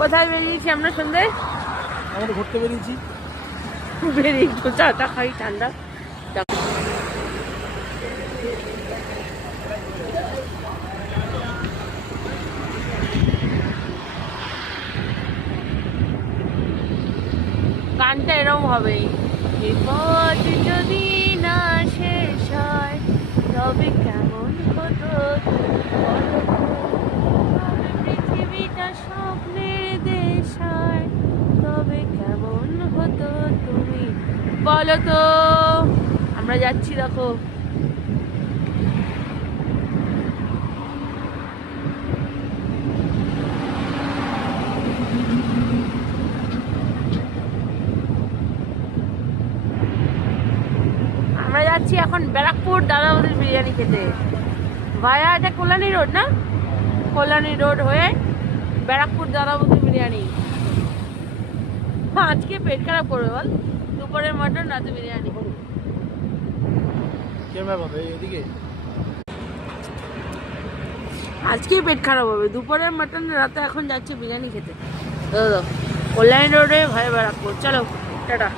কোথায় বেরিয়েছি আমরা সন্ধ্যায়? আমরা ঘুরতে বেরিয়েছি। বেরিয়ে চাটা খাই ঠান্ডা। গানটা এরকম হবে, বিপদ যদি না শেষ হয় তবে কেমন হতো পৃথিবীটা স্বপ্নের দেশ হয় তবে কেমন হতো তুমি বলো তো। আমরা যাচ্ছি দেখো। আমরা যাচ্ছি এখন ব্যারাকপুর দাদা বৌদির বিরিয়ানি খেতে। ভায়া এটা কল্যাণী রোড না? কল্যাণী রোড হয়ে ব্যারাকপুর দাদা বৌদির বিরিয়ানি। আজকে পেট খারাপ করবে বল, দুপুরের মটন রাতে বিরিয়ানি। আজকেই পেট খারাপ হবে, দুপুরের মটন রাতে এখন যাচ্ছি বিরিয়ানি খেতে। কল্যাণী রোডে ভাই ব্যারাকপুর। চলো টাটা।